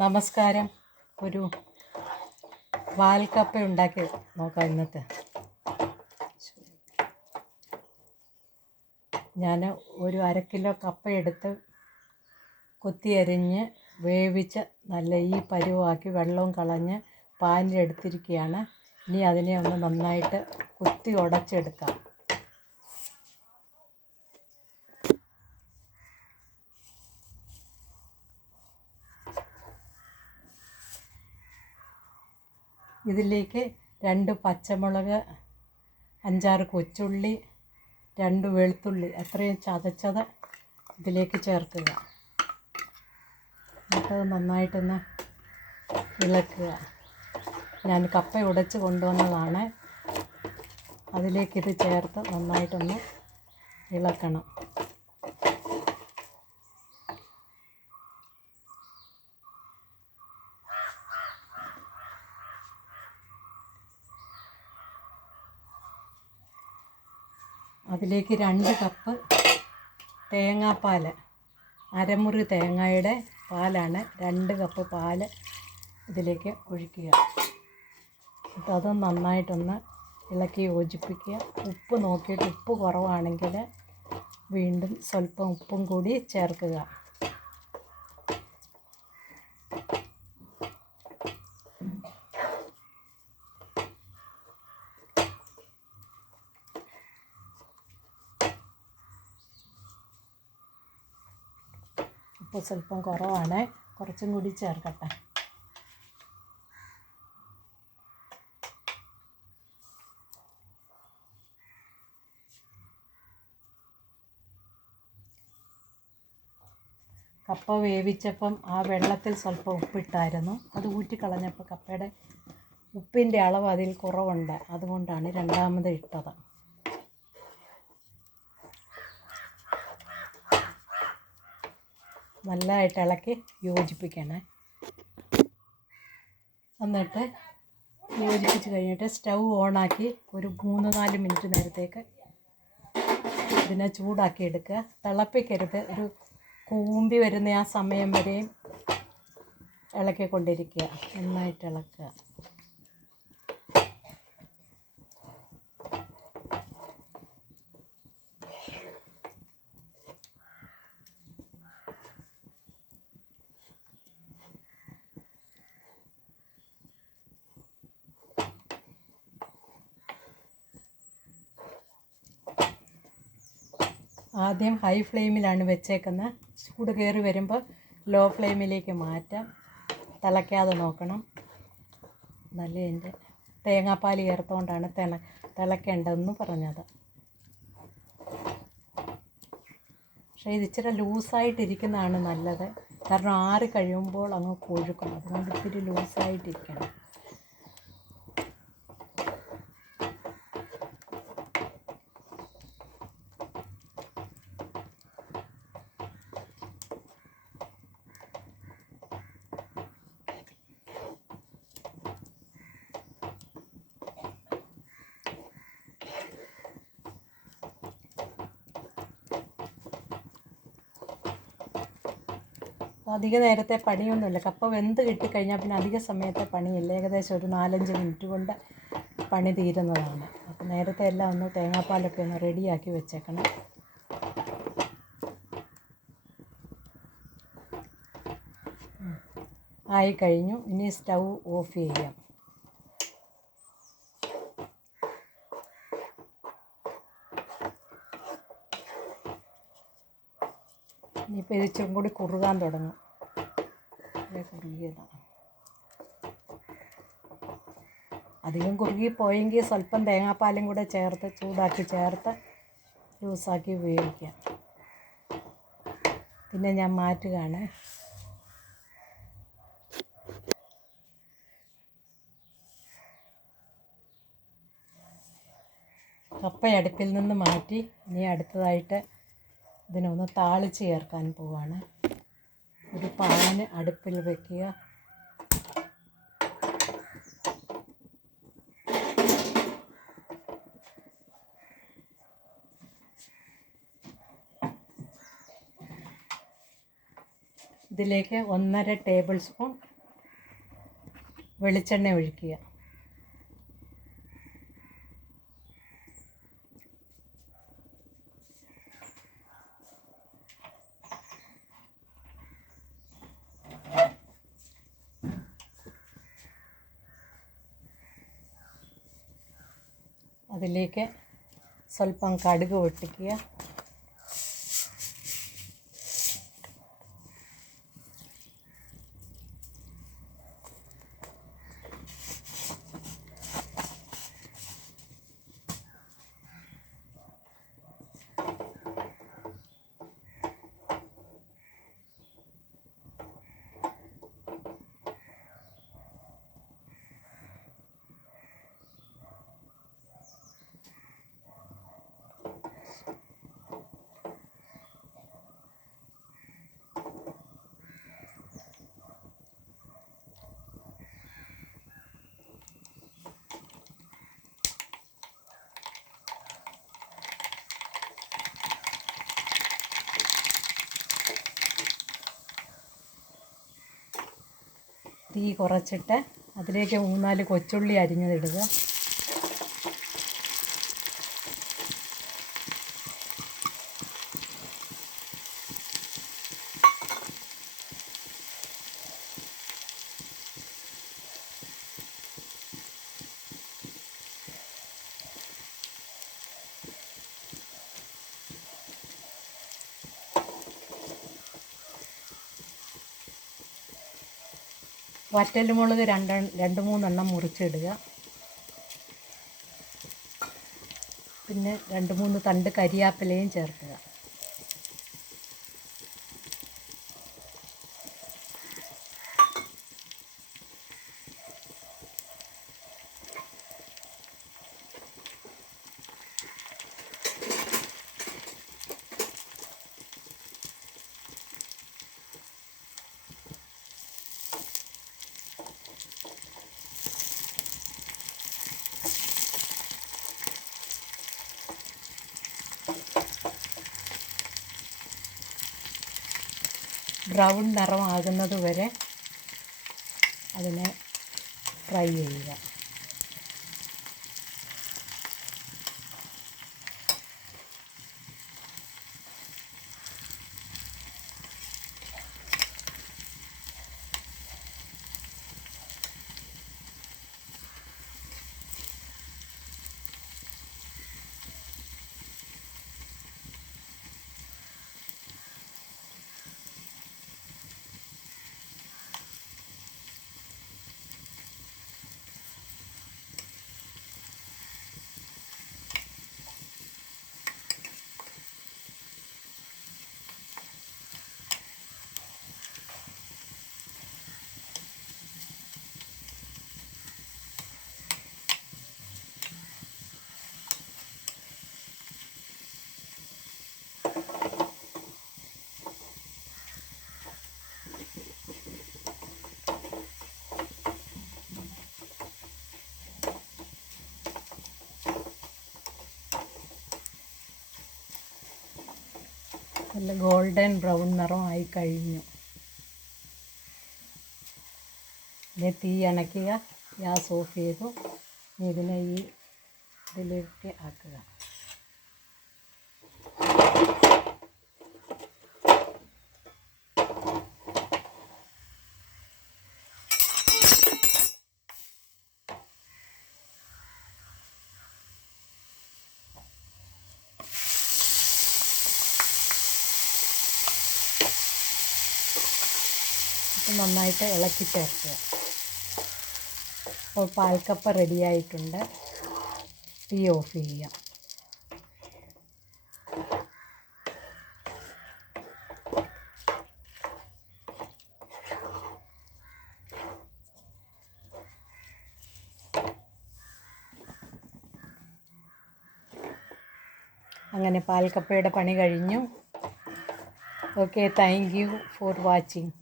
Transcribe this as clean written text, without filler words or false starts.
നമസ്കാരം. ഒരു വാൽക്കപ്പ ഉണ്ടാക്കി നോക്കാം ഇന്നത്തെ. ഞാൻ ഒരു 1/2 കിലോ കപ്പ എടുത്ത് കൊത്തിയരിഞ്ഞ് വേവിച്ച് നല്ല ഈ പരുവാക്കി വെള്ളവും കളഞ്ഞ് പാനിലെടുത്തിരിക്കുകയാണ്. ഇനി അതിനെ ഒന്ന് നന്നായിട്ട് കുത്തി ഉടച്ചെടുക്കാം. ഇതിലേക്ക് 2 പച്ചമുളക്, 5-6 കൊച്ചുള്ളി, 2 വെളുത്തുള്ളി അത്രയും ചതച്ചത് ഇതിലേക്ക് ചേർക്കുക. എന്നിട്ടത് നന്നായിട്ടൊന്ന് ഇളക്കുക. ഞാൻ കപ്പ ഉടച്ച് കൊണ്ടുവന്നതാണ്. അതിലേക്കിത് ചേർത്ത് നന്നായിട്ടൊന്ന് ഇളക്കണം. അതിലേക്ക് 2 കപ്പ് തേങ്ങാപ്പാൽ, അരമുറി തേങ്ങയുടെ പാലാണ്. 2 കപ്പ് പാൽ ഇതിലേക്ക് ഒഴിക്കുക. എന്നിട്ട് അത് നന്നായിട്ടൊന്ന് ഇളക്കി യോജിപ്പിക്കുക. ഉപ്പ് നോക്കിയിട്ട് ഉപ്പ് കുറവാണെങ്കിൽ വീണ്ടും സ്വല്പം ഉപ്പും കൂടി ചേർക്കുക. ഉപ്പ് സ്വല്പം കുറവാണ്, കുറച്ചും കൂടി ചേർക്കട്ടെ. കപ്പ വേവിച്ചപ്പം ആ വെള്ളത്തിൽ സ്വല്പം ഉപ്പിട്ടായിരുന്നു. അത് ഊറ്റിക്കളഞ്ഞപ്പോൾ കപ്പയുടെ ഉപ്പിൻ്റെ അളവ് അതിൽ കുറവുണ്ട്. അതുകൊണ്ടാണ് രണ്ടാമത് ഇട്ടത്. നല്ലതായിട്ട് ഇളക്കി യോജിപ്പിക്കണേ. എന്നിട്ട് യോജിപ്പിച്ച് കഴിഞ്ഞിട്ട് സ്റ്റൗ ഓണാക്കി ഒരു 3-4 മിനിറ്റ് നേരത്തേക്ക് ഇതിനെ ചൂടാക്കി എടുക്കുക. തിളപ്പിക്കരുത്. ഒരു കൂമ്പി വരുന്ന ആ സമയം വരെയും ഇളക്കിക്കൊണ്ടിരിക്കുക. നന്നായിട്ട് ഇളക്കുക. ആദ്യം ഹൈ ഫ്ലെയിമിലാണ് വെച്ചേക്കുന്നത്. ചൂട് കയറി വരുമ്പോൾ ലോ ഫ്ലെയിമിലേക്ക് മാറ്റാം. തിളയ്ക്കാതെ നോക്കണം. നല്ല എൻ്റെ തേങ്ങാപ്പാൽ ചേർത്തുകൊണ്ടാണ് തിളയ്ക്കേണ്ടതെന്ന് പറഞ്ഞത്. പക്ഷേ ഇത് ഇച്ചിരി ലൂസായിട്ടിരിക്കുന്നതാണ് നല്ലത്. കാരണം ആറി കഴിയുമ്പോൾ അങ്ങ് കൊഴുക്കും. അതുകൊണ്ട് ഇത്തിരി ലൂസായിട്ടിരിക്കണം. അധിക നേരത്തെ പണിയൊന്നുമില്ല. കപ്പ വെന്ത് കിട്ടിക്കഴിഞ്ഞാൽ പിന്നെ അധിക സമയത്തെ പണിയില്ല. ഏകദേശം ഒരു 4-5 മിനിറ്റ് കൊണ്ട് പണി തീരുന്നതാണ്. അപ്പോൾ നേരത്തെ എല്ലാം ഒന്ന് തേങ്ങാപ്പാലൊക്കെ ഒന്ന് റെഡിയാക്കി വെച്ചേക്കണം. ആയിക്കഴിഞ്ഞു. ഇനി സ്റ്റൗ ഓഫ് ചെയ്യാം. ഇനിയിപ്പോൾ ഇത് ഇച്ചിരി കൂടി കുറുകാൻ തുടങ്ങും. കുറുകിയതാണ്. അധികം കുറുകിപ്പോയെങ്കിൽ സ്വല്പം തേങ്ങാപ്പാലും കൂടെ ചേർത്ത് ചൂടാക്കി ചേർത്ത് ലൂസാക്കി ഉപയോഗിക്കാം. പിന്നെ ഞാൻ മാറ്റുകയാണ്. കപ്പ അടുപ്പിൽ നിന്ന് മാറ്റി ഇനി അടുത്തതായിട്ട് ഇതിനൊന്ന് താളിച്ച് ചേർക്കാൻ പോവാണ്. ഒരു പാന് അടുപ്പിൽ വയ്ക്കുക. ഇതിലേക്ക് 1.5 ടേബിൾ സ്പൂൺ വെളിച്ചെണ്ണ ഒഴിക്കുക. അതിലേക്ക് സ്വല്പം കടുക് പൊട്ടിക്കുക. തീ കുറച്ചിട്ട് അതിലേക്ക് 3-4 കൊച്ചുള്ളി അരിഞ്ഞതിടുക. വറ്റൽമുളക് 2-3 മുറിച്ചിടുക. പിന്നെ 2-3 തണ്ട് കരിയാപ്പിലയും ചേർക്കുക. ബ്രൗൺ നിറമാകുന്നത് വരെ അതിനെ ഫ്രൈ ചെയ്യുക. നല്ല ഗോൾഡൻ ബ്രൗൺ നിറമായി കഴിഞ്ഞു. ഇതിനെ തീ അണയ്ക്കുക. ഗ്യാസ് ഓഫ് ചെയ്തു. ഇതിനെ ഇതിലേക്ക് ആക്കുക. നന്നായിട്ട് ഇളക്കി ചേർക്കുക. അപ്പോൾ പാൽക്കപ്പ റെഡിയായിട്ടുണ്ട്. തീ ഓഫ് ചെയ്യുക. അങ്ങനെ പാൽക്കപ്പയുടെ പണി കഴിഞ്ഞു. Okay, thank you for watching.